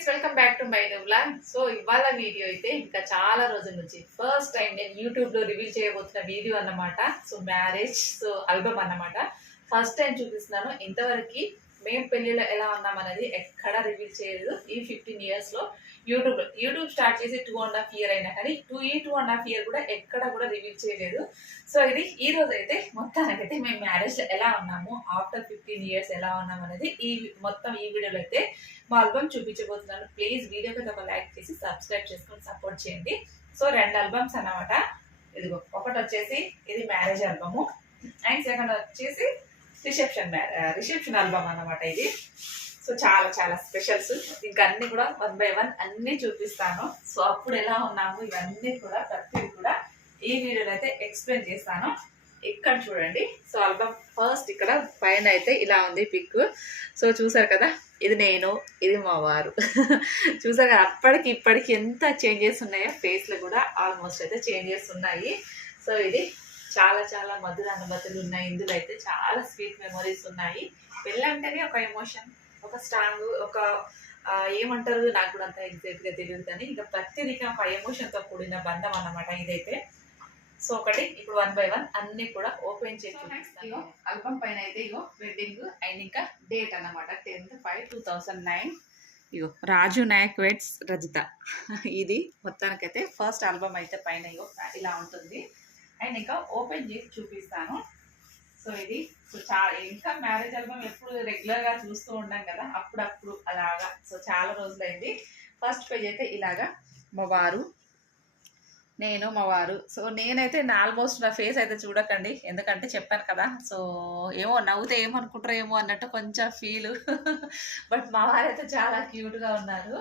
Friends welcome back to my vlog so ఇవాళ video అయితే ఇంకా చాలా రోజుల నుంచి ఫస్ట్ టైం నేను యూట్యూబ్లో రివీల్ చేయబోతున్న వీడియో అన్నమాట. సో మ్యారేజ్ సో ఆల్బమ్ అన్నమాట. ఫస్ట్ టైం చూపిస్తున్నాను. ఇంతవరకు మేము పెళ్ళిలో ఎలా ఉన్నాం అనేది ఎక్కడ రివీల్ చేయలేదు. ఈ ఫిఫ్టీన్ ఇయర్స్లో యూట్యూబ్ యూట్యూబ్ స్టార్ట్ చేసి టూ అండ్ హాఫ్ ఇయర్ అయినా కానీ టూ ఈ టూ అండ్ హాఫ్ ఇయర్ కూడా ఎక్కడ కూడా రివీల్ చేయలేదు. సో ఇది ఈ రోజు అయితే మొత్తానికైతే మేము మ్యారేజ్ ఎలా ఉన్నాము ఆఫ్టర్ ఫిఫ్టీన్ ఇయర్స్ ఎలా ఉన్నాం అనేది ఈ మొత్తం ఈ వీడియోలో అయితే మా ఆల్బమ్ చూపించబోతున్నాను. ప్లీజ్ వీడియోకి ఒక లైక్ చేసి సబ్స్క్రైబ్ చేసుకొని సపోర్ట్ చేయండి. సో రెండు ఆల్బమ్స్ అన్నమాట. ఇదిగో ఒకటి వచ్చేసి ఇది మ్యారేజ్ ఆల్బము అండ్ సెకండ్ వచ్చేసి రిసెప్షన్ రిసెప్షన్ ఆల్బమ్ అన్నమాట ఇది. సో చాలా చాలా స్పెషల్స్ ఇంకా అన్ని కూడా వన్ బై వన్ అన్ని చూపిస్తాను. సో అప్పుడు ఎలా ఉన్నాము ఇవన్నీ కూడా ప్రతిదీ కూడా ఈ వీడియోలో అయితే ఎక్స్ప్లెయిన్ చేస్తాను. ఇక్కడ చూడండి. సో ఆల్బమ్ ఫస్ట్ ఇక్కడ పైన అయితే ఇలా ఉంది పిక్ సో చూసారు కదా ఇది నేను ఇది మా వారు. చూసారు కదా అప్పటికి ఇప్పటికి ఎంత చేంజెస్ ఉన్నాయో ఫేస్లో కూడా ఆల్మోస్ట్ అయితే చేంజెస్ ఉన్నాయి. సో ఇది చాలా చాలా మధుర అనుమతులు ఉన్నాయి. ఇందులో అయితే చాలా స్వీట్ మెమరీస్ ఉన్నాయి. పెళ్ళంటేనే ఒక ఎమోషన్ ఒక స్ట్రాంగ్ ఒక ఏమంటారు? నాకు కూడా అంత ఎగ్జాక్ట్గా తెలియదు కానీ ఇంకా ప్రతిదీ ఒక ఎమోషన్తో కూడిన బంధం అన్నమాట ఇదైతే. సో ఒకటి ఇప్పుడు వన్ బై వన్ అన్ని కూడా ఓపెన్ చేసి ఆల్బమ్ పైన అయితే ఇగో వెడ్డింగ్ అండ్ ఇంకా డేట్ అన్నమాట. Tenth five two thousand nine ఇగో రాజు నాయక్ వెడ్స్ రజిత. ఇది మొత్తానికైతే ఫస్ట్ ఆల్బమ్ అయితే పైన ఇగో ఇలా ఉంటుంది. అండ్ ఇంకా ఓపెన్ చేసి చూపిస్తాను. సో ఇది. సో చాలా ఇంకా మ్యారేజ్ ఆల్బమ్ ఎప్పుడు రెగ్యులర్గా చూస్తూ ఉంటాం కదా అప్పుడప్పుడు అలాగా. సో చాలా రోజులైంది. ఫస్ట్ పేజ్ అయితే ఇలాగా. మా వారు నేను మా వారు. సో నేనైతే ఆల్మోస్ట్ నా ఫేస్ అయితే చూడకండి. ఎందుకంటే చెప్పాను కదా. సో ఏమో నవ్వుతే ఏమనుకుంటారో ఏమో అన్నట్టు కొంచెం ఫీల్ బట్ మా వారైతే చాలా క్యూట్గా ఉన్నారు.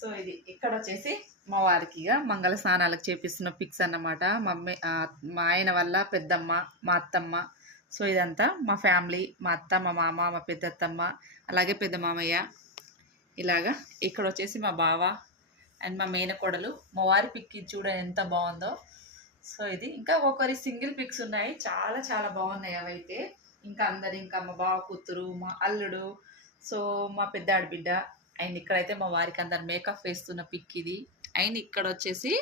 సో ఇది ఇక్కడ వచ్చేసి మా వారికి ఇక మంగళ స్నానాలకు చేపిస్తున్న పిక్స్ అన్నమాట. మా మా ఆయన వల్ల పెద్దమ్మ మా అత్తమ్మ సో ఇదంతా మా ఫ్యామిలీ మా అత్త మా మామ మా పెద్దత్తమ్మ అలాగే పెద్ద మామయ్య. ఇలాగా ఇక్కడ వచ్చేసి మా బావ అండ్ మా మేనకోడలు. మా వారి పిక్ ఇది చూడండి ఎంత బాగుందో. సో ఇది ఇంకా ఒకరి సింగిల్ పిక్స్ ఉన్నాయి. చాలా చాలా బాగున్నాయి అవైతే. ఇంకా అందరు ఇంకా మా బావ కూతురు మా అల్లుడు సో మా పెద్ద ఆడబిడ్డ. అండ్ ఇక్కడైతే మా వారికి అందరు మేకప్ వేస్తున్న పిక్ ఇది. అండ్ ఇక్కడ వచ్చేసి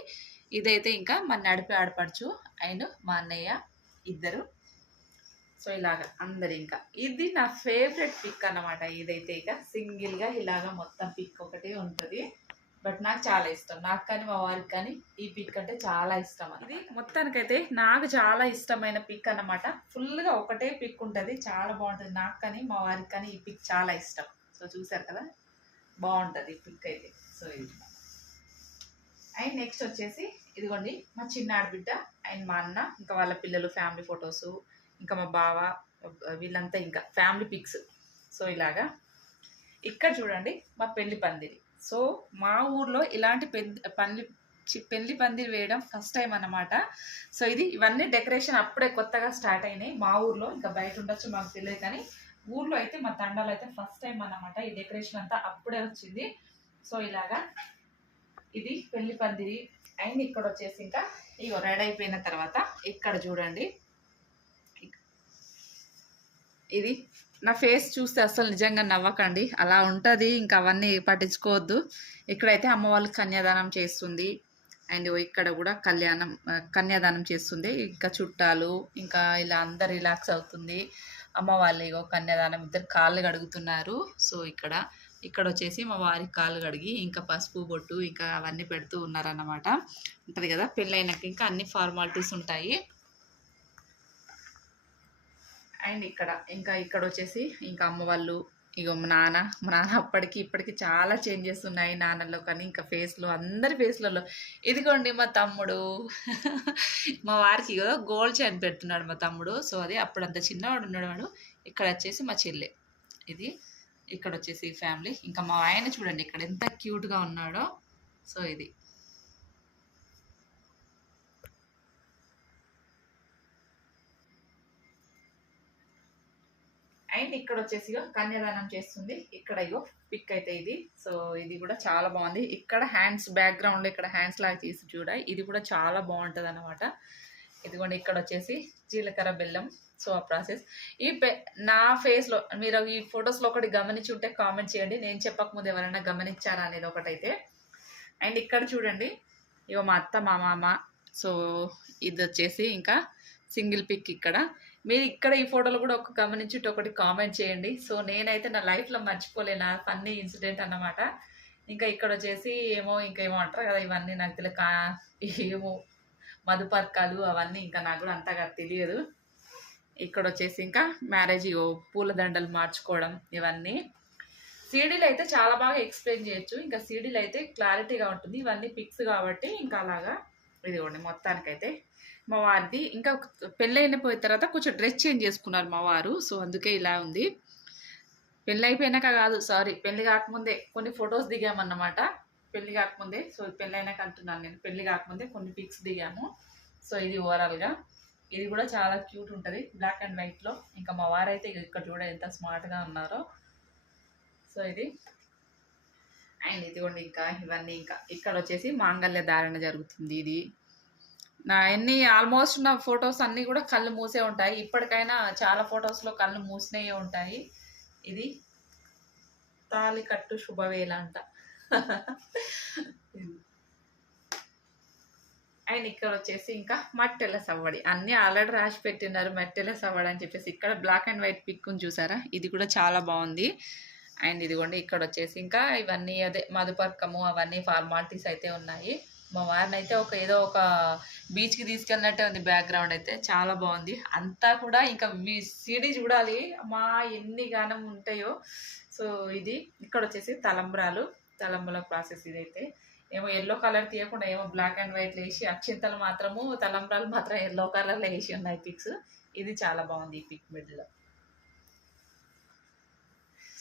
ఇదైతే ఇంకా మా నడిపి ఆడపడుచు అండ్ మా అన్నయ్య ఇద్దరు. సో ఇలాగా అందరు ఇంకా ఇది నా ఫేవరెట్ పిక్ అన్నమాట ఇదైతే ఇక సింగిల్గా ఇలాగా మొత్తం పిక్ ఒకటి ఉంటుంది. బట్ నాకు చాలా ఇష్టం. నాకు కానీ మా వారికి కానీ ఈ పిక్ అంటే చాలా ఇష్టం ఇది మొత్తానికైతే నాకు చాలా ఇష్టమైన పిక్ అన్నమాట. ఫుల్గా ఒకటే పిక్ ఉంటుంది. చాలా బాగుంటుంది. నాకు కానీ మా వారికి కానీ ఈ పిక్ చాలా ఇష్టం. సో చూసారు కదా? బాగుంటుంది ఈ పిక్ అయితే. సో ఇది. అండ్ నెక్స్ట్ వచ్చేసి ఇదిగోండి మా చిన్న ఆడబిడ్డ అండ్ మా అన్న ఇంకా వాళ్ళ పిల్లలు ఫ్యామిలీ ఫొటోస్ ఇంకా మా బావ వీళ్ళంతా ఇంకా ఫ్యామిలీ పిక్స్. సో ఇలాగా. ఇక్కడ చూడండి మా పెళ్ళి పందిరి. సో మా ఊర్లో ఇలాంటి పెద్ద పంది చి- పెళ్ళి పందిరి వేయడం ఫస్ట్ టైం అన్నమాట. సో ఇది ఇవన్నీ డెకరేషన్ అప్పుడే కొత్తగా స్టార్ట్ అయినాయి. మా ఊర్లో ఇంకా బయట ఉండొచ్చు మాకు తెలియదు కానీ ఊర్లో అయితే మా తండాలు అయితే ఫస్ట్ టైం అన్నమాట. ఈ డెకరేషన్ అంతా అప్పుడే వచ్చింది. సో ఇలాగా. ఇది పెళ్ళి పందిరి. అండ్ ఇక్కడ వచ్చేసి ఇంకా ఇగో రెడీ అయిపోయిన తర్వాత ఇక్కడ చూడండి. ఇది. నా ఫేస్ చూస్తే అసలు నిజంగా నవ్వకండి. అలా ఉంటుంది. ఇంకా అవన్నీ పట్టించుకోవద్దు. ఇక్కడైతే అమ్మ వాళ్ళు కన్యాదానం చేస్తుంది. అండ్ ఇక్కడ కూడా కళ్యాణం కన్యాదానం చేస్తుంది. ఇంకా చుట్టాలు ఇంకా ఇలా అందరు రిలాక్స్ అవుతుంది. అమ్మ వాళ్ళు ఇగో కన్యాదానం ఇద్దరు కాళ్ళు కడుగుతున్నారు. సో ఇక్కడ ఇక్కడ వచ్చేసి మా వారి కాళ్ళు కడిగి ఇంకా పసుపు బొట్టు ఇంకా అవన్నీ పెడుతూ ఉన్నారన్నమాట. ఉంటుంది కదా? పెళ్ళైనాక ఇంకా అన్ని ఫార్మాలిటీస్ ఉంటాయి. అండ్ ఇక్కడ ఇంకా ఇక్కడ వచ్చేసి ఇంకా అమ్మ వాళ్ళు ఇగో మా నాన్న మా నాన్న అప్పటికి ఇప్పటికి చాలా చేంజెస్ ఉన్నాయి నాన్నలో కానీ ఇంకా ఫేస్లో అందరి ఫేస్లలో ఇదిగోండి మా తమ్ముడు. మా వారికి ఇగో గోల్డ్ చైన్ పెడుతున్నాడు మా తమ్ముడు. సో అది అప్పుడు అంత చిన్నవాడు ఉన్నాడు వాడు. ఇక్కడ వచ్చేసి మా చెల్లె. ఇది ఇక్కడ వచ్చేసి ఫ్యామిలీ ఇంకా మా ఆయన చూడండి ఇక్కడ ఎంత క్యూట్గా ఉన్నాడో. సో ఇది. అండ్ ఇక్కడ వచ్చేసి కన్యాదానం చేస్తుంది. ఇక్కడ ఇగో పిక్ అయితే ఇది. సో ఇది కూడా చాలా బాగుంది. ఇక్కడ హ్యాండ్స్ బ్యాక్గ్రౌండ్లో ఇక్కడ హ్యాండ్స్ లాగా తీసి చూడ ఇది కూడా చాలా బాగుంటుంది అనమాట ఇదిగోండి ఇక్కడ వచ్చేసి జీలకర్ర బెల్లం. సో ఆ ప్రాసెస్. ఈ పె నా ఫేస్లో మీరు ఈ ఫొటోస్లో ఒకటి గమనించి ఉంటే కామెంట్ చేయండి. నేను చెప్పకముందు ఎవరైనా గమనించారా అనేది ఒకటైతే. అండ్ ఇక్కడ చూడండి ఇగో మా అత్త మా మామ. సో ఇది వచ్చేసి ఇంకా సింగిల్ పిక్ ఇక్కడ. మీరు ఇక్కడ ఈ ఫోటోలు కూడా ఒక గమనించి ఒకటి కామెంట్ చేయండి. సో నేనైతే నా లైఫ్లో మర్చిపోలేను. ఆ ఫన్నీ ఇన్సిడెంట్ అన్నమాట. ఇంకా ఇక్కడ వచ్చేసి ఏమో ఇంకా ఏమో అంటారు కదా ఇవన్నీ నాకు తెలియక ఏమో మధుపర్కాలు అవన్నీ ఇంకా నాకు కూడా అంతగా తెలియదు. ఇక్కడ వచ్చేసి ఇంకా మ్యారేజ్ పూలదండలు మార్చుకోవడం ఇవన్నీ. సీడీలు అయితే చాలా బాగా ఎక్స్ప్లెయిన్ చేయొచ్చు. ఇంకా సీడీలు అయితే క్లారిటీగా ఉంటుంది. ఇవన్నీ పిక్స్ కాబట్టి ఇంకా అలాగా ఇదిగోండి మొత్తానికైతే మా వారిది. ఇంకా పెళ్ళి పోయిన తర్వాత కొంచెం డ్రెస్ చేంజ్ చేసుకున్నారు మా వారు. సో అందుకే ఇలా ఉంది. పెళ్ళి అయిపోయినాక కాదు సారీ పెళ్ళి కాకముందే కొన్ని ఫొటోస్ దిగామన్నమాట. పెళ్ళి కాకముందే సో పెళ్ళి అయినాక అంటున్నాను నేను. పెళ్ళి కాకముందే కొన్ని పిక్స్ దిగాము. సో ఇది ఓవరాల్గా. ఇది కూడా చాలా క్యూట్ ఉంటుంది బ్లాక్ అండ్ వైట్లో. ఇంకా మా వారైతే ఇక్కడ చూడ ఎంత స్మార్ట్గా ఉన్నారో. సో ఇది. అండ్ ఇదిగోండి ఇంకా ఇవన్నీ ఇంకా. ఇక్కడ వచ్చేసి మాంగళ్య ధారణ జరుగుతుంది ఇది. నా అన్ని ఆల్మోస్ట్ నా ఫొటోస్ అన్నీ కూడా కళ్ళు మూసే ఉంటాయి. ఇప్పటికైనా చాలా ఫొటోస్లో కళ్ళు మూసినవి ఉంటాయి. ఇది తాలి కట్టు శుభవేళ అంట. అండ్ ఇక్కడ వచ్చేసి ఇంకా మట్టెల సవ్వడి. అన్నీ ఆల్రెడీ రాసి పెట్టినారు మట్టెల సవ్వడి అని చెప్పేసి. ఇక్కడ బ్లాక్ అండ్ వైట్ పిక్కుని చూసారా? ఇది కూడా చాలా బాగుంది. అండ్ ఇదిగోండి ఇక్కడ వచ్చేసి ఇంకా ఇవన్నీ అదే మధుపర్కము అవన్నీ ఫార్మాలిటీస్ అయితే ఉన్నాయి. మా వారిని అయితే ఒక ఏదో ఒక బీచ్కి తీసుకెళ్ళినట్టే ఉంది బ్యాక్గ్రౌండ్ అయితే. చాలా బాగుంది. అంతా కూడా ఇంకా సిడీ చూడాలి. మా ఎన్ని గానం ఉంటాయో. సో ఇది. ఇక్కడ వచ్చేసి తలంబ్రాలు. తలంబ్రాల ప్రాసెస్ ఇదైతే. ఏమో ఎల్లో కలర్ తీయకుండా ఏమో బ్లాక్ అండ్ వైట్ వేసి అక్షింతలు మాత్రము తలంబ్రాలు మాత్రం ఎల్లో కలర్లో వేసి ఉన్నాయి పిక్స్. ఇది చాలా బాగుంది ఈ పిక్ మిడిల్లో.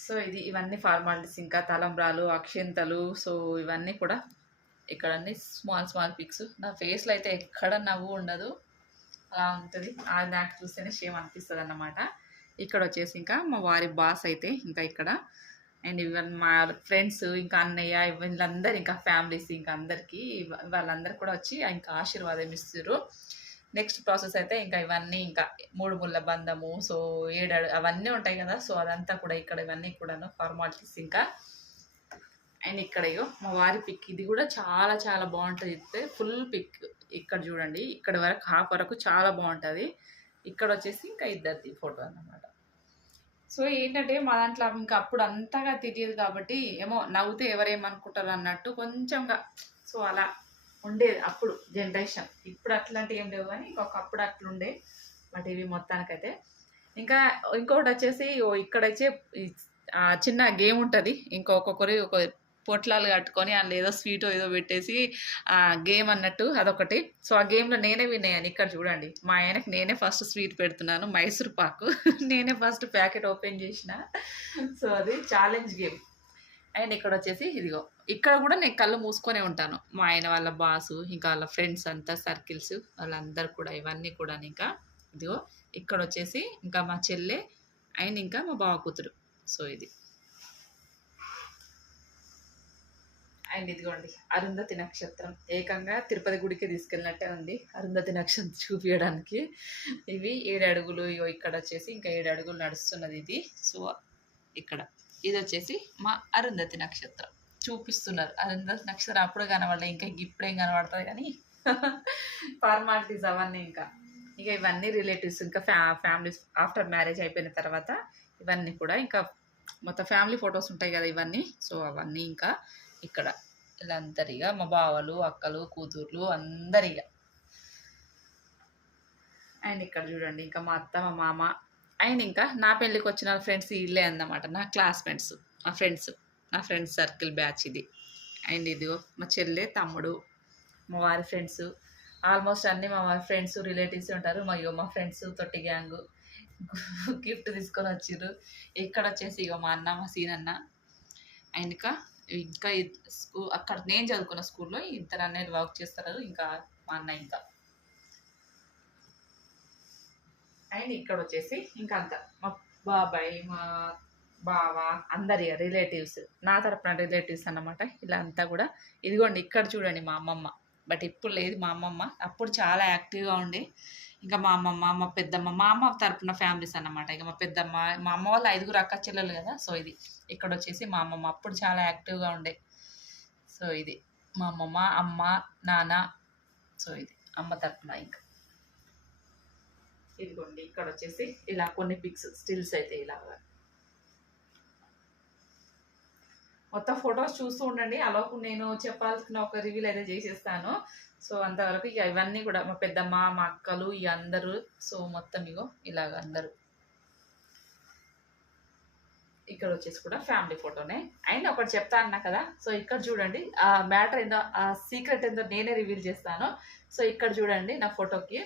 సో ఇది ఇవన్నీ ఫార్మాలిటీస్. ఇంకా తలంబ్రాలు అక్షింతలు. సో ఇవన్నీ కూడా ఇక్కడ అన్ని స్మాల్ స్మాల్ పిక్స్. నా ఫేస్లో అయితే ఎక్కడ నవ్వు ఉండదు. అలా ఉంటుంది. అది నాకు చూస్తేనే షేమ్ అనిపిస్తుంది అన్నమాట ఇక్కడ వచ్చేసి ఇంకా మా వారి బాస్ అయితే ఇంకా ఇక్కడ. అండ్ ఈవెన్ మా ఫ్రెండ్స్ ఇంకా అన్నయ్య వీళ్ళందరూ ఇంకా ఫ్యామిలీస్ ఇంకా అందరికీ వాళ్ళందరూ కూడా వచ్చి ఇంకా ఆశీర్వాదం ఇస్తారు నెక్స్ట్ ప్రాసెస్ అయితే ఇంకా ఇవన్నీ ఇంకా మూడు ముళ్ళ బంధము సో ఏడాడు అవన్నీ ఉంటాయి కదా సో అదంతా కూడా ఇక్కడ ఇవన్నీ కూడాను ఫార్మాలిటీస్ ఇంకా అండ్ ఇక్కడ ఇగో మా వారి పిక్. ఇది కూడా చాలా చాలా బాగుంటుంది. ఇస్తే ఫుల్ పిక్ ఇక్కడ చూడండి. ఇక్కడ వరకు హాఫ్ వరకు చాలా బాగుంటుంది. ఇక్కడ వచ్చేసి ఇంకా ఇద్దరిది ఫోటో అన్నమాట. సో ఏంటంటే మా దాంట్లో ఇంకా అప్పుడు అంతగా తెలియదు కాబట్టి ఏమో నవ్వుతే ఎవరేమనుకుంటారు అన్నట్టు కొంచెంగా సో అలా ఉండేది అప్పుడు జనరేషన్. ఇప్పుడు అట్లాంటివి ఏం లేవు కానీ ఇంకొకప్పుడు అట్లుండే బట్ ఇవి మొత్తానికైతే. ఇంకా ఇంకొకటి వచ్చేసి ఇక్కడ వచ్చే చిన్న గేమ్ ఉంటుంది. ఇంకొకరి ఒక పొట్లాలు కట్టుకొని అందులో ఏదో స్వీట్ ఏదో పెట్టేసి ఆ గేమ్ అన్నట్టు అదొకటి. సో ఆ గేమ్లో నేనే విన్ అయ్యాను. ఇక్కడ చూడండి. మా ఆయనకి నేనే ఫస్ట్ స్వీట్ పెడుతున్నాను. మైసూర్ పాకు. నేనే ఫస్ట్ ప్యాకెట్ ఓపెన్ చేసిన. సో అది ఛాలెంజ్ గేమ్ అండ్ ఇక్కడ వచ్చేసి ఇదిగో. ఇక్కడ కూడా నేను కళ్ళు మూసుకొనే ఉంటాను. మా ఆయన వాళ్ళ బాసు ఇంకా వాళ్ళ ఫ్రెండ్స్ అంతా సర్కిల్స్ వాళ్ళందరూ కూడా ఇవన్నీ కూడా ఇంకా. ఇదిగో. ఇక్కడ వచ్చేసి ఇంకా మా చెల్లె అండ్ ఇంకా మా బావ కూతురు. సో ఇది. అండ్ ఇదిగోండి అరుంధతి నక్షత్రం. ఏకంగా తిరుపతి గుడికి తీసుకెళ్ళినట్టే ఉంది. అరుంధతి నక్షత్రం చూపించడానికి. ఇవి ఏడు అడుగులు ఇగో ఇక్కడ వచ్చేసి ఇంకా ఏడు అడుగులు నడుస్తున్నది ఇది. సో ఇక్కడ. ఇది వచ్చేసి మా అరుంధతి నక్షత్రం. చూపిస్తున్నారు. అరుంధతి నక్షత్రం అప్పుడు కనబడలేదు ఇంకా ఇప్పుడేం కనబడుతుంది కానీ. ఫార్మాలిటీస్ అవన్నీ ఇంకా. ఇక ఇవన్నీ రిలేటివ్స్ ఇంకా ఫ్యా ఫ్యామిలీస్ ఆఫ్టర్ మ్యారేజ్ అయిపోయిన తర్వాత ఇవన్నీ కూడా ఇంకా మొత్తం ఫ్యామిలీ ఫొటోస్ ఉంటాయి కదా ఇవన్నీ. సో అవన్నీ ఇంకా ఇక్కడ. వీళ్ళందరిగా మా బావలు అక్కలు కూతుర్లు అందరిగా. అండ్ ఇక్కడ చూడండి ఇంకా మా అత్త మా మామ అండ్ ఇంకా నా పెళ్ళికి వచ్చిన ఫ్రెండ్స్ వీళ్ళే అన్నమాట నా క్లాస్మేట్స్ నా ఫ్రెండ్స్ నా ఫ్రెండ్స్ సర్కిల్ బ్యాచ్ ఇది. అండ్ ఇదిగో మా చెల్లె తమ్ముడు మా వారి ఫ్రెండ్స్ ఆల్మోస్ట్ అన్నీ మా వారి ఫ్రెండ్స్ రిలేటివ్స్ ఉంటారు మా ఇగో మా ఫ్రెండ్స్ తొట్టి గ్యాంగ్ గిఫ్ట్ తీసుకొని వచ్చిర్రు. ఇక్కడ వచ్చేసి ఇగో మా అన్న మా సీనన్న అండ్ ఇంకా ఇంకా స్కూ అక్కడ నేను చదువుకున్న స్కూల్లో ఇద్దరు అన్నయ్యలు వర్క్ చేస్తారు ఇంకా మా అన్న ఇంకా. అండ్ ఇక్కడ వచ్చేసి ఇంకా అంత. మా బాబాయ్ మా బావ అందరి రిలేటివ్స్ నా తరపున రిలేటివ్స్ అన్నమాట ఇలా అంతా కూడా. ఇదిగోండి ఇక్కడ చూడండి మా అమ్మమ్మ. బట్ ఇప్పుడు లేదు మా అమ్మమ్మ. అప్పుడు చాలా యాక్టివ్గా ఉండే. ఇంకా మా అమ్మమ్మ మా పెద్దమ్మ మా అమ్మ తరపున ఫ్యామిలీస్ అన్నమాట. ఇక మా పెద్దమ్మ మా అమ్మ వాళ్ళు ఐదుగురు అక్క చెల్లెలు కదా. సో ఇది ఇక్కడ వచ్చేసి మా అమ్మమ్మ అప్పుడు చాలా యాక్టివ్గా ఉండే. సో ఇది మా అమ్మమ్మ అమ్మ నాన్న. సో ఇది అమ్మ తరపున ఇంకా. ఇదిగోండి ఇక్కడ వచ్చేసి ఇలా కొన్ని పిక్స్ స్టిల్స్ అయితే ఇలాగా మొత్తం ఫొటోస్ చూస్తూ ఉండండి. అలాకు నేను చెప్పాల్సిన ఒక రివ్యూలు అయితే చేసేస్తాను. సో అంతవరకు ఇక ఇవన్నీ కూడా మా పెద్దమ్మ మా అక్కలు ఇక అందరూ సో మొత్తం ఇగో ఇలాగ అందరూ. ఇక్కడ వచ్చేసి కూడా ఫ్యామిలీ ఫోటోనే. అయినా ఒకటి చెప్తా అన్నా కదా సో ఇక్కడ చూడండి ఆ మ్యాటర్ ఏందో ఆ సీక్రెట్ ఏందో నేనే రివీల్ చేస్తాను. సో ఇక్కడ చూడండి నా ఫోటోకి.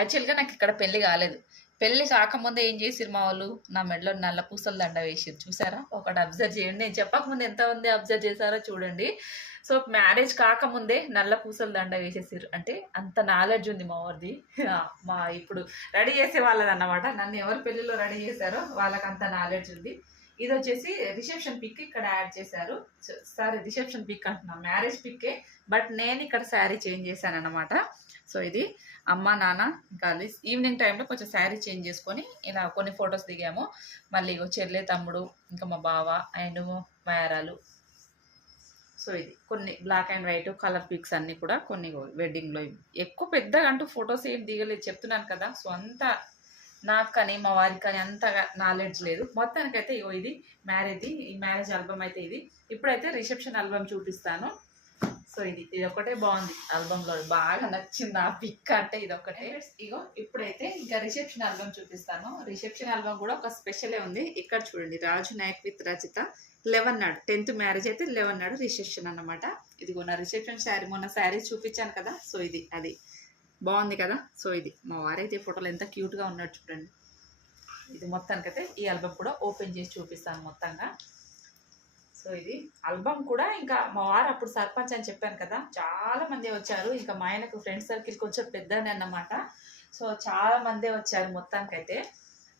యాక్చువల్గా నాకు ఇక్కడ పెళ్ళి కాలేదు. పెళ్ళి కాకముందే ఏం చేసిరు మా వాళ్ళు? నా మెడలో నల్ల పూసలు దండ వేసిరు చూసారా? ఒకటి అబ్జర్వ్ చేయండి. నేను చెప్పకముందు ఎంతమంది అబ్జర్వ్ చేశారో చూడండి. సో మ్యారేజ్ కాకముందే నల్ల పూసలు దండ వేసేసారు అంటే అంత నాలెడ్జ్ ఉంది మా వారిది. మా ఇప్పుడు రెడీ చేసే వాళ్ళది అన్నమాట నన్ను ఎవరు పెళ్ళిలో రెడీ చేశారో వాళ్ళకి అంత నాలెడ్జ్ ఉంది. ఇది వచ్చేసి రిసెప్షన్ పిక్ ఇక్కడ యాడ్ చేశారు. సారీ రిసెప్షన్ పిక్ అంటున్నా. మ్యారేజ్ పిక్కే బట్ నేను ఇక్కడ శారీ చేంజ్ చేశాను అనమాట సో ఇది అమ్మ నాన్న ఇంకా ఈవినింగ్ టైంలో కొంచెం శారీ చేంజ్ చేసుకొని ఇలా కొన్ని ఫొటోస్ దిగాము. మళ్ళీ ఇగో చెల్లె తమ్ముడు ఇంకా మా బావ అండ్ మయారాలు సో ఇది కొన్ని black and white colour pics అన్నీ కూడా కొన్ని వెడ్డింగ్లో ఎక్కువ పెద్దగా అంటూ ఫొటోస్ ఏం దిగలేదు చెప్తున్నాను కదా. సో అంత నాకు కానీ మా వారికి కానీ అంతగా నాలెడ్జ్ లేదు. మొత్తానికైతే ఇగో ఇది మ్యారేజ్ ఈ మ్యారేజ్ ఆల్బమ్ అయితే ఇది. ఇప్పుడైతే రిసెప్షన్ ఆల్బమ్ చూపిస్తాను. సో ఇది ఇది ఒకటే బాగుంది ఆల్బమ్లో బాగా నచ్చింది ఆ పిక్ అంటే ఇది ఒకటే. ఇగో ఇప్పుడైతే ఇంకా రిసెప్షన్ ఆల్బమ్ చూపిస్తాను. రిసెప్షన్ ఆల్బమ్ కూడా ఒక స్పెషలే ఉంది. ఇక్కడ చూడండి రాజు నాయక్ విత్ రచిత లెవెన్ నాడు టెన్త్ మ్యారేజ్ అయితే లెవెన్ నాడు రిసెప్షన్ అన్నమాట. ఇదిగో నా రిసెప్షన్ శారీ మొన్న శారీ చూపించాను కదా. సో ఇది అది. బాగుంది కదా? సో ఇది. మా వారైతే ఫోటోలు ఎంత క్యూట్గా ఉన్నాడు చూడండి. ఇది మొత్తానికైతే ఈ ఆల్బమ్ కూడా ఓపెన్ చేసి చూపిస్తాను మొత్తంగా. సో ఇది ఆల్బమ్ కూడా ఇంకా మా వారు అప్పుడు సర్పంచ్ అని చెప్పాను కదా చాలా మంది వచ్చారు. ఇంకా మా ఆయనకు ఫ్రెండ్ సర్కిల్ కొంచెం పెద్దనే అన్నమాట. సో చాలా మందే వచ్చారు మొత్తానికైతే.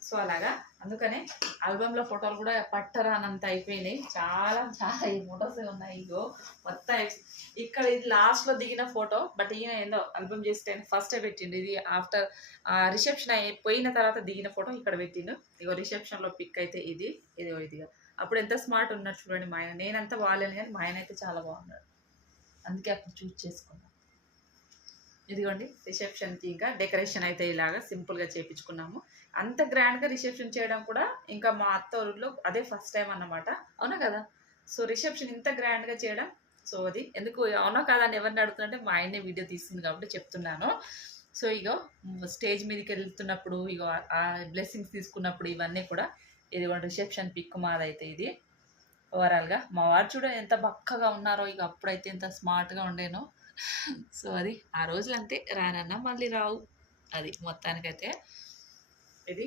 సో అలాగా అందుకనే ఆల్బమ్లో ఫోటోలు కూడా పట్టరానంత అయిపోయినాయి. చాలా చాలా ఈ ఫొటోస్ ఉన్నాయి ఇగో మొత్తం ఇక్కడ ఇది లాస్ట్లో దిగిన ఫోటో బట్ ఈయన ఏందో ఆల్బమ్ చేస్తే ఫస్టే పెట్టిండు. ఇది ఆఫ్టర్ రిసెప్షన్ అయిపోయిన తర్వాత దిగిన ఫోటో ఇక్కడ పెట్టిండు. ఇగో రిసెప్షన్లో పిక్ అయితే ఇది. ఇదిగో ఇదిగా. అప్పుడు ఎంత స్మార్ట్ ఉన్నాడు చూడండి మా ఆయన. నేనంత బాగాలేను కానీ మా ఆయన అయితే చాలా బాగున్నాడు. అందుకే అప్పుడు చూస్ చేసుకున్నాను ఇదిగోండి రిసెప్షన్కి ఇంకా డెకరేషన్ అయితే ఇలాగా సింపుల్గా చేపించుకున్నాము. అంత గ్రాండ్గా రిసెప్షన్ చేయడం కూడా ఇంకా మా అత్త ఊరిలో అదే ఫస్ట్ టైం అన్నమాట. అవునా కదా? సో రిసెప్షన్ ఇంత గ్రాండ్గా చేయడం సో అది ఎందుకు అవునా కదా అని ఎవరిని అడుగుతుంటే మా ఆయనే వీడియో తీసింది కాబట్టి చెప్తున్నాను. సో ఇగో స్టేజ్ మీదకి వెళ్తున్నప్పుడు ఇగో ఆ బ్లెస్సింగ్స్ తీసుకున్నప్పుడు ఇవన్నీ కూడా ఇది రిసెప్షన్ పిక్ మాదైతే ఇది. ఓవరాల్గా మా వారు చూడ ఎంత బక్కగా ఉన్నారో ఇక అప్పుడైతే ఎంత స్మార్ట్గా ఉండేనో. సో అది ఆ రోజులు అంతే. రానన్నా మళ్ళీ రావు. అది మొత్తానికైతే. ఇది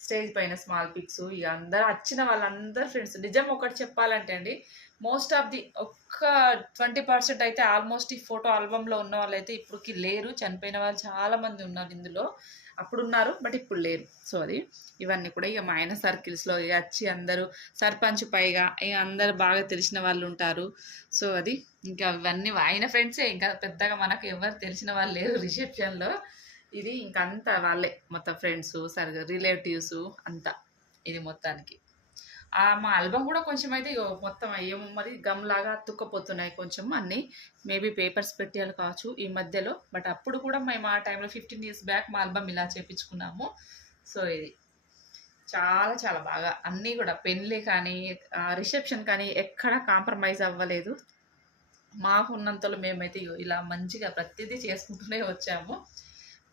స్టేజ్ పైన స్మాల్ పిక్స్ ఇక అందరు వచ్చిన వాళ్ళందరూ ఫ్రెండ్స్ నిజం ఒకటి చెప్పాలంటే అండి మోస్ట్ ఆఫ్ ది ఒక్క ట్వంటీ పర్సెంట్ అయితే ఆల్మోస్ట్ ఈ ఫోటో ఆల్బంలో ఉన్న వాళ్ళు అయితే ఇప్పటికి లేరు. చనిపోయిన వాళ్ళు చాలామంది ఉన్నారు ఇందులో. అప్పుడు ఉన్నారు బట్ ఇప్పుడు లేరు. సో అది ఇవన్నీ కూడా ఇక మా ఆయన సర్కిల్స్లో ఇక వచ్చి అందరూ సర్పంచ్ పైగా ఇక అందరు బాగా తెలిసిన వాళ్ళు ఉంటారు. సో అది ఇంకా ఇవన్నీ ఆయన ఫ్రెండ్సే ఇంకా పెద్దగా మనకు ఎవరు తెలిసిన వాళ్ళు లేరు రిసెప్షన్లో. ఇది ఇంకా అంతా వాళ్ళే మొత్తం ఫ్రెండ్స్ సరిగా రిలేటివ్స్ అంతా. ఇది మొత్తానికి. మా ఆల్బమ్ కూడా కొంచెం అయితే ఇగో మొత్తం ఏమో మరి గమ్ లాగా అతుక్కపోతున్నాయి కొంచెం అన్నీ. మేబీ పేపర్స్ పెట్టేయాలి కావచ్చు ఈ మధ్యలో. బట్ అప్పుడు కూడా మేము ఆ టైంలో ఫిఫ్టీన్ ఇయర్స్ బ్యాక్ మా ఆల్బమ్ ఇలా చేపించుకున్నాము. సో ఇది. చాలా చాలా బాగా. అన్నీ కూడా పెళ్ళి కానీ రిసెప్షన్ కానీ ఎక్కడ కాంప్రమైజ్ అవ్వలేదు. మాకు ఉన్నంతలో మేమైతే ఇగో ఇలా మంచిగా ప్రతిదీ చేసుకుంటూనే వచ్చాము.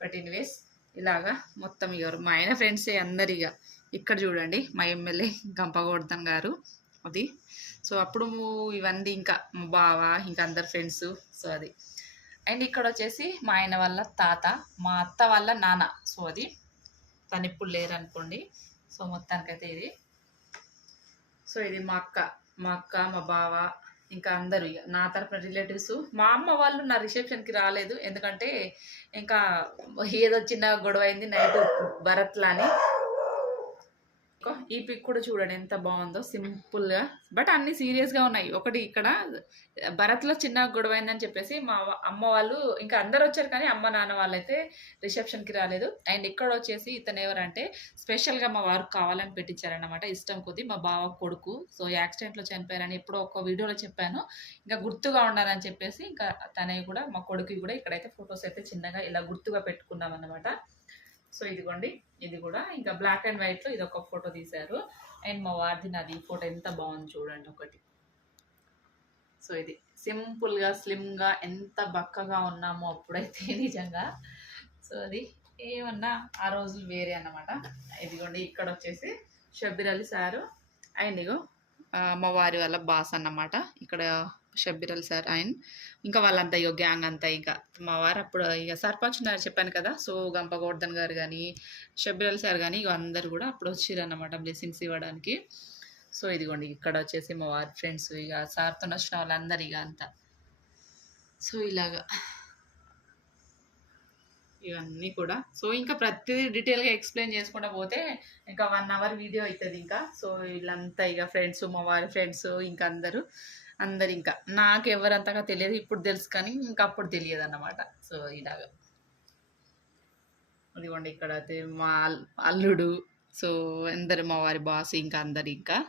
బట్ ఎనీవేస్ ఇలాగా మొత్తం ఇవ్వరు మా ఆయన ఫ్రెండ్సే అందరిగా. ఇక ఇక్కడ చూడండి మా ఎమ్మెల్యే గంపగోర్ధన్ గారు. అది. సో అప్పుడు ఇవన్నీ ఇంకా మా బావ ఇంకా అందరు ఫ్రెండ్స్ సో అది. అండ్ ఇక్కడ వచ్చేసి మా ఆయన వాళ్ళ తాత మా అత్త వాళ్ళ నాన్న. సో అది. తను ఇప్పుడు లేరు అనుకోండి సో మొత్తానికైతే ఇది. సో ఇది మా అక్క మా అక్క మా బావ ఇంకా అందరూ ఇక నా తరపున రిలేటివ్స్ మా అమ్మ వాళ్ళు నా రిసెప్షన్కి రాలేదు. ఎందుకంటే ఇంకా ఏదో చిన్న గొడవ అయింది నైట్ భరత్లా అని ఈ పిక్ కూడా చూడండి ఎంత బాగుందో సింపుల్గా బట్ అన్ని సీరియస్గా ఉన్నాయి. ఒకటి ఇక్కడ భరత్లో చిన్న గొడవ అయిందని చెప్పేసి మా అమ్మ వాళ్ళు ఇంకా అందరు వచ్చారు కానీ అమ్మ నాన్న వాళ్ళైతే రిసెప్షన్కి రాలేదు. అండ్ ఇక్కడ వచ్చేసి ఇతను ఎవరంటే స్పెషల్గా మా వారు కావాలని పెట్టించారన్నమాట. ఇష్టం కొద్ది మా బావ కొడుకు. సో యాక్సిడెంట్లో చనిపోయారని ఎప్పుడో ఒక వీడియోలో చెప్పాను. ఇంకా గుర్తుగా ఉండాలని చెప్పేసి ఇంకా తనవి కూడా మా కొడుకు కూడా ఇక్కడైతే ఫొటోస్ అయితే చిన్నగా ఇలా గుర్తుగా పెట్టుకున్నాం అనమాట సో ఇదిగోండి ఇది కూడా. ఇంకా బ్లాక్ అండ్ వైట్లో ఇది ఒక ఫోటో తీశారు. అండ్ మా వారిది నాది ఫోటో ఎంత బాగుంది చూడండి ఒకటి. సో ఇది సింపుల్గా స్లిమ్గా స్లిమ్గా ఎంత బక్కగా ఉన్నామో అప్పుడైతే నిజంగా. సో అది ఏమన్నా ఆ రోజులు వేరే అన్నమాట. ఇదిగోండి ఇక్కడ వచ్చేసి షబ్బీర్ అలీ సారు. అండ్ ఇగో మా వారి వాళ్ళ బాస్ అన్నమాట. ఇక్కడ షబ్బీర్ సార్ ఆయన. ఇంకా వాళ్ళంతా ఇక గ్యాంగ్ అంతా ఇంకా మా వారు అప్పుడు ఇక సర్పంచ్ ఉన్నారు చెప్పాను కదా సో గంపగోర్ధన్ గారు కానీ షబ్బీర్ సార్ కానీ ఇక అందరు కూడా అప్పుడు వచ్చిర్రు అన్నమాట బ్లెస్సింగ్స్ ఇవ్వడానికి. సో ఇదిగోండి ఇక్కడ వచ్చేసి మా వారి ఫ్రెండ్స్ ఇక సార్తో వచ్చిన వాళ్ళందరు ఇక అంతా. సో ఇలాగా ఇవన్నీ కూడా. సో ఇంకా ప్రతిదీ డీటెయిల్గా ఎక్స్ప్లెయిన్ చేసుకుంటా పోతే ఇంకా వన్ అవర్ వీడియో అవుతుంది ఇంకా. సో వీళ్ళంతా ఇక ఫ్రెండ్స్ మా వారి ఫ్రెండ్స్ ఇంకా అందరూ. అందరు ఇంకా నాకు ఎవరంతగా తెలియదు ఇప్పుడు తెలుసు కానీ ఇంకా అప్పుడు తెలియదు అన్నమాట సో ఇలాగా. ఇదిగోండి ఇక్కడ అయితే మా అల్- అల్లుడు సో అందరు మా వారి బాస్ ఇంకా అందరు ఇంకా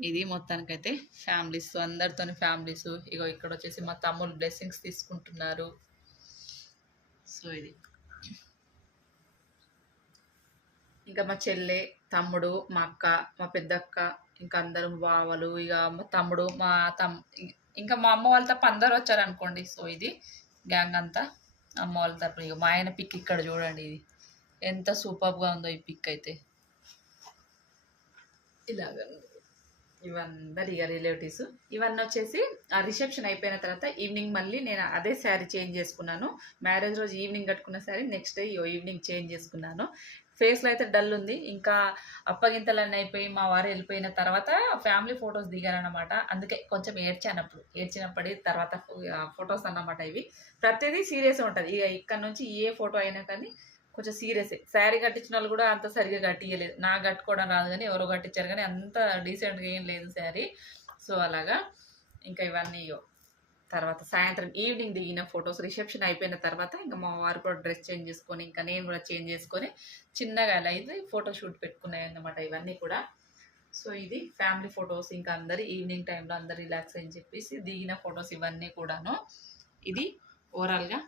ఇది మొత్తానికైతే ఫ్యామిలీస్ అందరితో ఫ్యామిలీస్. ఇగో ఇక్కడ వచ్చేసి మా తమ్ముళ్ళు బ్లెస్సింగ్స్ తీసుకుంటున్నారు. సో ఇది. ఇంకా మా చెల్లె తమ్ముడు మా అక్క మా పెద్దక్క ఇంకా అందరు బావలు ఇక మా తమ్ముడు మా తమ్ ఇంకా మా అమ్మ వాళ్ళ తప్ప అందరు వచ్చారు అనుకోండి సో ఇది గ్యాంగ్ అంతా. అమ్మ వాళ్ళ తప్ప ఇక మా ఆయన పిక్ ఇక్కడ చూడండి ఇది. ఎంత సూపర్గా ఉందో ఈ పిక్ అయితే. ఇలాగ ఇవందరు ఇక రిలేటివ్స్ ఇవన్నీ వచ్చేసి ఆ రిసెప్షన్ అయిపోయిన తర్వాత ఈవినింగ్ మళ్ళీ నేను అదే శారీ చేంజ్ చేసుకున్నాను. మ్యారేజ్ రోజు ఈవినింగ్ కట్టుకున్న sari next day evening change చేసుకున్నాను. ఫేస్లో అయితే డల్ ఉంది. ఇంకా అప్పగింతలన్నీ అయిపోయి మా వారు వెళ్ళిపోయిన తర్వాత ఫ్యామిలీ ఫొటోస్ దిగారనమాట అందుకే కొంచెం ఏడ్చానప్పుడు. ఏడ్చినప్పటి తర్వాత ఫొటోస్ అన్నమాట ఇవి. ప్రతిదీ సీరియస్ ఉంటుంది. ఇక ఇక్కడ నుంచి ఏ ఫోటో అయినా కానీ కొంచెం సీరియస్. శారీ కట్టించిన వాళ్ళు కూడా అంత సరిగా కట్టియలేదు నాకు కట్టుకోవడం రాదు కానీ ఎవరో కట్టించారు కానీ అంత డీసెంట్గా ఏం లేదు శారీ. సో అలాగా. ఇంకా ఇవన్నీ ఇగో. తర్వాత సాయంత్రం ఈవినింగ్ దిగిన ఫొటోస్ రిసెప్షన్ అయిపోయిన తర్వాత ఇంకా మా వారు కూడా డ్రెస్ చేంజ్ చేసుకొని ఇంకా నేను కూడా చేంజ్ చేసుకొని చిన్నగా అలా అయితే ఫోటో షూట్ పెట్టుకున్నాయి అన్నమాట ఇవన్నీ కూడా. సో ఇది ఫ్యామిలీ ఫొటోస్ ఇంకా అందరు ఈవినింగ్ టైంలో అందరు రిలాక్స్ అని చెప్పేసి దిగిన ఫొటోస్ ఇవన్నీ కూడాను. ఇది ఓవరాల్గా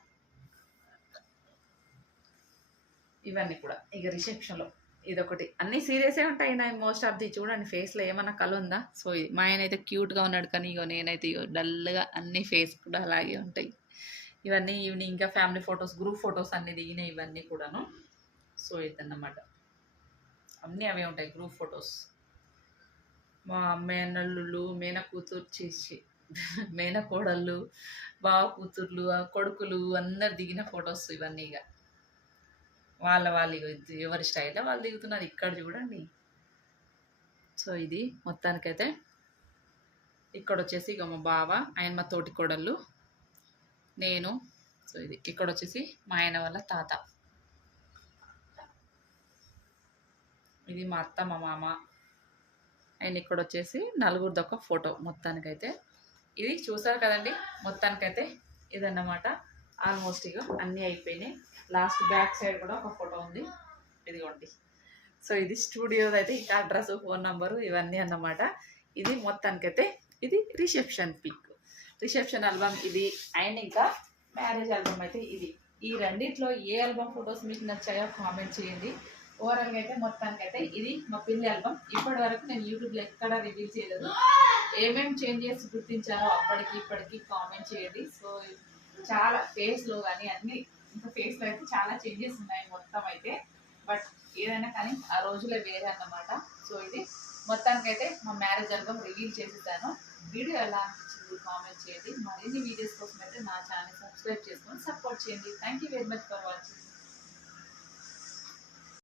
ఇవన్నీ కూడా ఇక రిసెప్షన్లో ఇదొకటి. అన్ని సీరియసే ఉంటాయి నా మోస్ట్ ఆఫ్ ది చూడండి ఫేస్లో ఏమన్నా కళ ఉందా? సో ఇది మా ఆయన అయితే క్యూట్గా ఉన్నాడు కానీ ఇగో నేనైతే ఇగో డల్గా అన్ని ఫేస్ కూడా అలాగే ఉంటాయి. ఇవన్నీ ఈవినింగ్ ఇంకా ఫ్యామిలీ ఫొటోస్ గ్రూప్ ఫొటోస్ అన్ని దిగినాయి ఇవన్నీ కూడాను. సో ఇదన్నమాట. అన్నీ అవే ఉంటాయి గ్రూప్ ఫొటోస్ మా మేనల్లుళ్ళు మేన కూతురు చేసి మేన కోడళ్ళు బావ కూతుర్లు ఆ కొడుకులు అందరు దిగిన ఫొటోస్ ఇవన్నీ ఇక వాళ్ళ వాళ్ళు ఎవరి స్టైల్లో వాళ్ళు దిగుతున్నారు. ఇక్కడ చూడండి. సో ఇది మొత్తానికైతే ఇక్కడ వచ్చేసి ఇక మా బావ ఆయన మా తోటి కోడళ్ళు నేను. సో ఇది ఇక్కడ వచ్చేసి మా ఆయన వాళ్ళ తాత. ఇది మా అత్త మా మామ. అండ్ ఇక్కడ వచ్చేసి నలుగురిది ఒక ఫోటో మొత్తానికైతే. ఇది చూసారు కదండి? మొత్తానికైతే ఇదన్నమాట. ఆల్మోస్ట్ ఇక అన్నీ అయిపోయినాయి. లాస్ట్ బ్యాక్ సైడ్ కూడా ఒక ఫోటో ఉంది. ఇదిగోండి. సో ఇది స్టూడియోది అయితే ఇంకా అడ్రస్ ఫోన్ నంబరు ఇవన్నీ అన్నమాట. ఇది మొత్తానికైతే ఇది రిసెప్షన్ పిక్ రిసెప్షన్ ఆల్బమ్ ఇది. అండ్ ఇంకా మ్యారేజ్ ఆల్బమ్ అయితే ఇది. ఈ రెండిట్లో ఏ ఆల్బమ్ ఫొటోస్ మీకు నచ్చాయో కామెంట్ చేయండి. ఓవరాల్గా అయితే మొత్తానికైతే ఇది మా పిల్లి ఆల్బమ్ ఇప్పటి వరకు నేను యూట్యూబ్లో ఎక్కడ రివీల్ చేయలేదు. ఏమేమి చేంజెస్ గుర్తించారో అప్పటికి ఇప్పటికి కామెంట్ చేయండి. సో చాలా ఫేస్లో కానీ అన్ని ఇంకా ఫేస్లో అయితే చాలా చేంజెస్ ఉన్నాయి మొత్తం అయితే. బట్ ఏదైనా కానీ ఆ రోజులే వేరే అన్నమాట. సో ఇది మొత్తానికైతే మా మ్యారేజ్ అల్బమ్ రివీల్ చేసేసాను. వీడియో ఎలా అనిపించింది కామెంట్ చేయండి. మరిన్ని వీడియోస్ కోసం అయితే నా ఛానల్ సబ్స్క్రైబ్ చేసుకొని సపోర్ట్ చేయండి. Thank you very much for watching